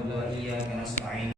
na'budu wa iyyaka nasta'in.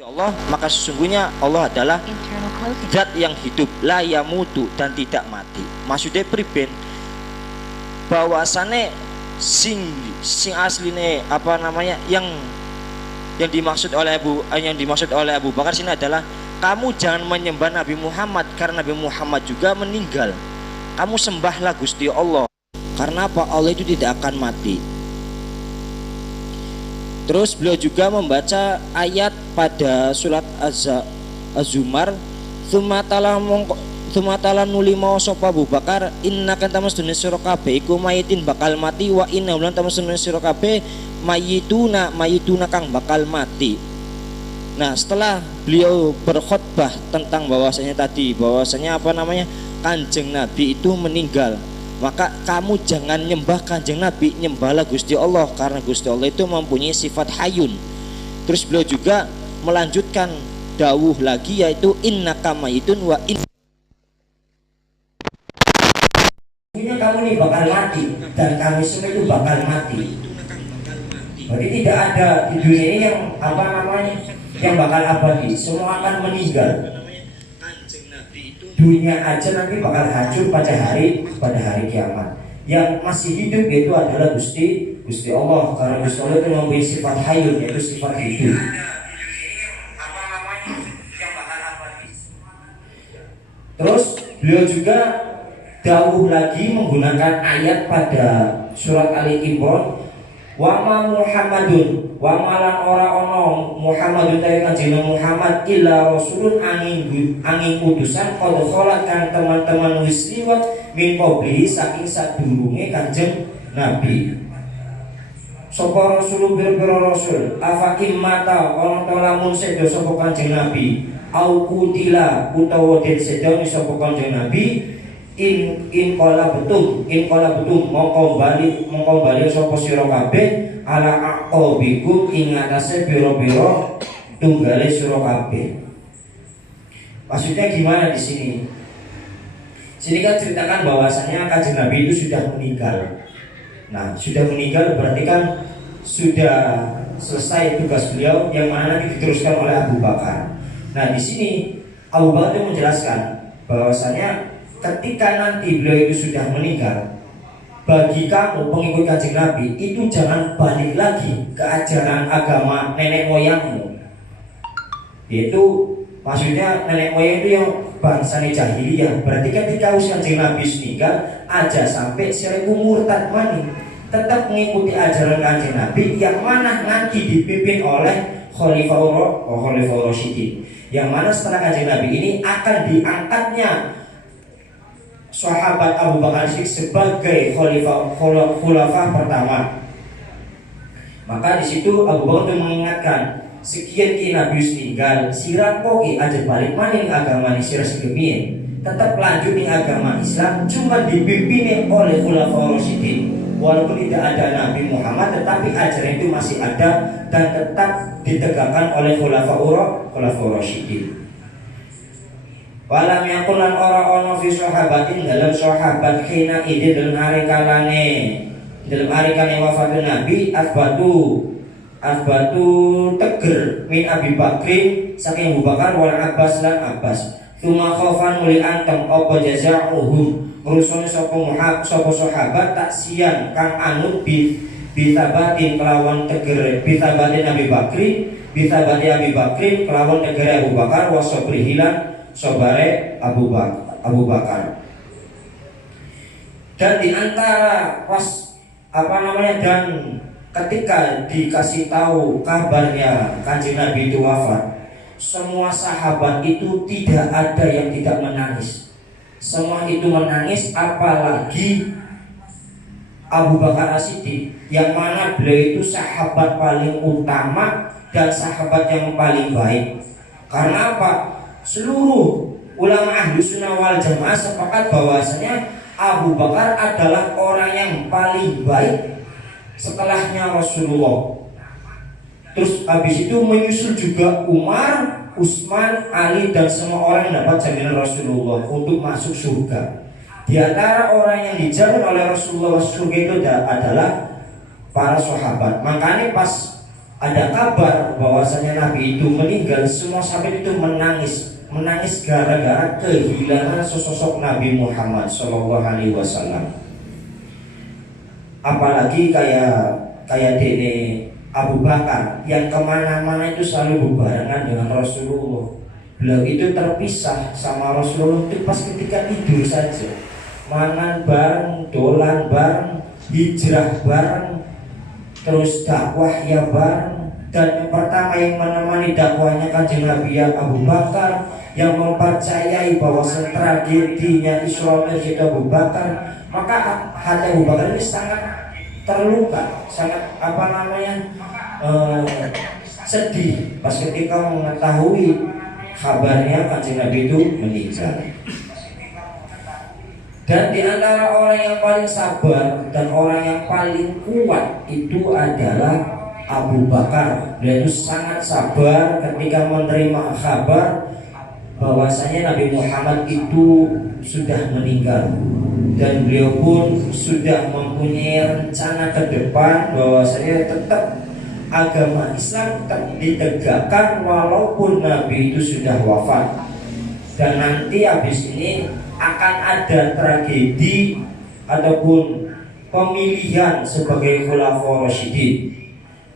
Allah, maka sesungguhnya Allah adalah zat yang hidup, la yamutu, dan tidak mati. Maksudnya priben bahwasane sing asline apa namanya yang dimaksud oleh Abu Bakar sini adalah kamu jangan menyembah Nabi Muhammad karena Nabi Muhammad juga meninggal. Kamu sembahlah Gusti Allah. Karena apa? Allah itu tidak akan mati. Terus beliau juga membaca ayat pada surat Az-Zumar, Tsumma nuli mau sapa Abu Bakar inna kan tamasdune sira kabeh iku mayitin bakal mati wa inna lan tamasdune sira kabeh mayituna kang bakal mati. Nah, setelah beliau berkhutbah tentang bahwasanya apa namanya Kanjeng Nabi itu meninggal, maka kamu jangan nyembah Kanjeng Nabi, nyembahlah Gusti Allah karena Gusti Allah itu mempunyai sifat hayun. Terus beliau juga melanjutkan dawuh lagi yaitu innaka mayitun wa kamu nih bakal mati dan kami semua itu bakal mati. Jadi tidak ada di dunia ini yang apa namanya yang bakal abadi, semua akan meninggal. Dunia aja nanti bakal hancur pada hari kiamat. Yang masih hidup itu adalah Gusti Allah, karena Gusti Allah itu mempunyai sifat hayun, yaitu sifat hidup. Terus beliau juga dawuh lagi menggunakan ayat pada surat Ali Imran, wa ma Muhammadun wa malan ora ono Muhammadun tawi Kanjeng Muhammad illa rasulun angin utusan qad khalat kang teman-teman wis liwat min qablihi saking sadurunge Kanjeng Nabi. Sapa rasul pira-pira rasul afakim mata ana ta lamun sedo sapa Kanjeng Nabi au kutila utawa den sedo sapa Kanjeng Nabi in qala betum mongko bali sapa sira kabeh ala aqabikum ing atase pira-pira tunggale sira kabeh. Maksudnya gimana di sini? Sini kan ceritakan bahwasanya Kanjeng Nabi itu sudah meninggal. Nah, sudah meninggal berarti kan sudah selesai tugas beliau yang mana nanti diteruskan oleh Abu Bakar. Nah, di sini Abu Bakar itu menjelaskan bahwasanya ketika nanti beliau itu sudah meninggal, bagi kamu pengikut Kanjeng Nabi itu jangan balik lagi ke ajaran agama nenek moyangmu. Yaitu maksudnya nenek moyang itu yang bangsane jahiliyah. Berarti ketika Kanjeng Nabi meninggal aja sampai seribu murtad mani, tetap mengikuti ajaran Kanjeng Nabi yang mana nanti dipimpin oleh Khalifah Rasyidin, yang mana setelah Kanjeng Nabi ini akan diangkatnya sahabat Abu Bakar Siddiq sebagai khulafah pertama. Maka di situ Abu Bakar itu mengingatkan, sekian ki Nabi meninggal, sirah koki aja balik maning agama ni sirah segemian, tetap lanjut di agama Islam, cuma dipimpin oleh khulafah Rasyidin. Walaupun tidak ada Nabi Muhammad, tetapi ajaran itu masih ada dan tetap ditegakkan oleh khulafah Rasyidin. Walam yakulan ora ono fi sahabatin dalam sahabat kina ide dalam hari kalane wafatun Nabi asbatu teger min Abi Bakrin saking Abu Bakar wal Abbas lan Abbas. Tsumma khaufan muli antem apa jazaohum ngrusone sapa sahabat taksian kang anut bitabatin kelawan teger bitabatin Abi Bakrin kelawan teger Abu Bakar wasobrihilan sobare Abu Bakar. Dan di antara dan ketika dikasih tahu kabarnya Kanjeng Nabi itu wafat, semua sahabat itu tidak ada yang tidak menangis. Semua itu menangis, apalagi Abu Bakar As-Siddiq yang mana beliau itu sahabat paling utama dan sahabat yang paling baik. Karena apa? Seluruh ulama ahlu sunnah wal jamaah sepakat bahwasanya Abu Bakar adalah orang yang paling baik setelahnya Rasulullah. Terus habis itu menyusul juga Umar, Utsman, Ali dan semua orang yang dapat jaminan Rasulullah untuk masuk surga. Di antara orang yang dijamin oleh Rasulullah surga itu adalah para sahabat. Makanya pas ada kabar bahwasanya Nabi itu meninggal, semua sahabat itu menangis gara-gara kehilangan sosok Nabi Muhammad SAW. Apalagi kayak Dene Abu Bakar yang kemana-mana itu selalu berbarengan dengan Rasulullah. Beliau itu terpisah sama Rasulullah itu pas ketika tidur saja, mangan bareng, dolan bareng, hijrah bareng, terus dakwah ya bareng. Dan yang pertama yang menemani dakwahnya Kanjeng Nabi ya Abu Bakar, yang mempercayai bahwa tragedinya Isra Mi'raj itu Abu Bakar. Maka hati Abu Bakar ini sangat terluka, sangat sedih pas ketika mengetahui kabarnya Kanjeng Nabi itu meninggal. Dan di antara orang yang paling sabar dan orang yang paling kuat itu adalah Abu Bakar. Beliau itu sangat sabar ketika menerima kabar bahwasanya Nabi Muhammad itu sudah meninggal, dan beliau pun sudah mempunyai rencana ke depan bahwasanya tetap agama Islam tetap ditegakkan walaupun Nabi itu sudah wafat. Dan nanti habis ini akan ada tragedi ataupun pemilihan sebagai Khulafaur Rasyidin.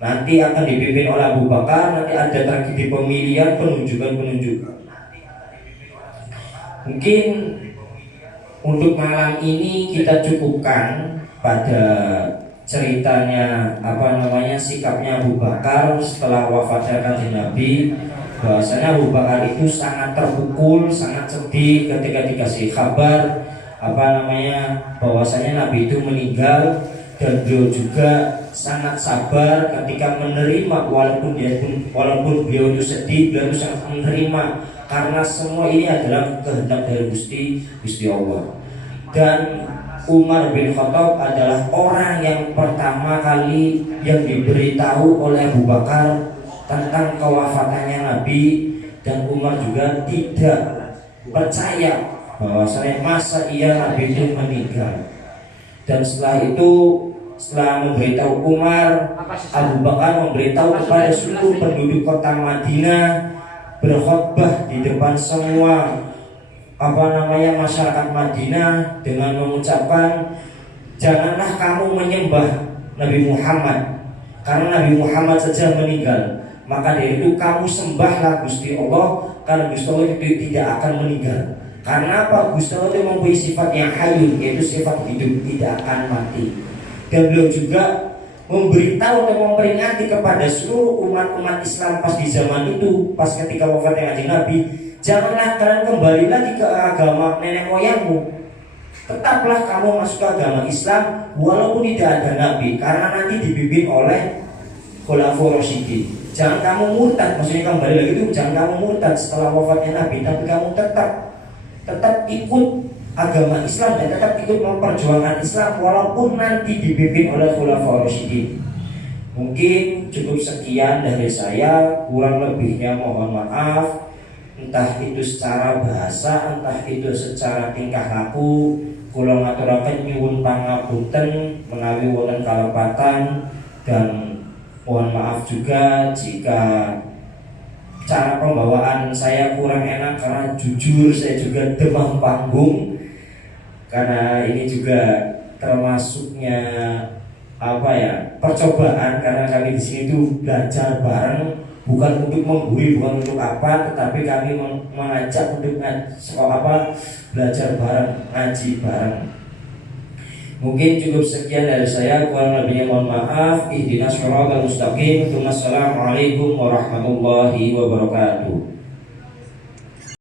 Nanti akan dipimpin oleh Abu Bakar. Nanti ada tragedi pemilihan, penunjukan. Mungkin untuk malam ini kita cukupkan pada ceritanya sikapnya Abu Bakar setelah wafatnya Kanjeng Nabi. Bahwasanya Abu Bakar itu sangat terpukul, sangat sedih ketika dikasih kabar bahwasanya Nabi itu meninggal, dan beliau juga sangat sabar ketika menerima walaupun beliau itu sedih, beliau itu sangat menerima karena semua ini adalah kehendak dari Gusti Allah. Dan Umar bin Khattab adalah orang yang pertama kali yang diberitahu oleh Abu Bakar tentang kewafatannya Nabi, dan Umar juga tidak percaya bahwasanya masa iya Nabi itu meninggal. Dan setelah memberitahu Umar, Abu Bakar memberitahu kepada seluruh penduduk kota Madinah, berkhutbah di depan semua masyarakat Madinah dengan mengucapkan, janganlah kamu menyembah Nabi Muhammad, karena Nabi Muhammad saja meninggal. Maka dari itu kamu sembahlah Gusti Allah, karena Gusti Allah itu tidak akan meninggal. Karena apa? Gusti Allah itu mempunyai sifat yang hayyun, yaitu sifat hidup, tidak akan mati. Dan beliau juga memberitahu atau memperingati kepada seluruh umat Islam pas di zaman itu, pas ketika wafatnya Kanjeng Nabi, janganlah kalian kembali lagi ke agama nenek moyangmu. Tetaplah kamu masuk ke agama Islam walaupun tidak ada Nabi, karena nanti dipimpin oleh Khulafaur Rasyidin. Jangan kamu murtad, maksudnya kembali lagi itu jangan kamu murtad setelah wafatnya Nabi, tapi kamu tetap ikut agama Islam dan tetap ikut memperjuangkan Islam walaupun nanti dipimpin oleh Khulafaur Rasyidin. Mungkin cukup sekian dari saya, kurang lebihnya mohon maaf. Entah itu secara bahasa, entah itu secara tingkah laku, kula ngaturaken nyuwun pangapunten menawi wonten kalepatan, dan mohon maaf juga jika cara pembawaan saya kurang enak, karena jujur saya juga demam panggung. Karena ini juga termasuknya percobaan, karena kami di sini tuh belajar bareng, bukan untuk menggurui, bukan untuk apa, tetapi kami mengajak untuk belajar bareng, ngaji bareng. Mungkin cukup sekian dari saya, kurang lebihnya mohon maaf. Ihdinas shiratal mustaqim. Assalamualaikum warahmatullahi wabarakatuh.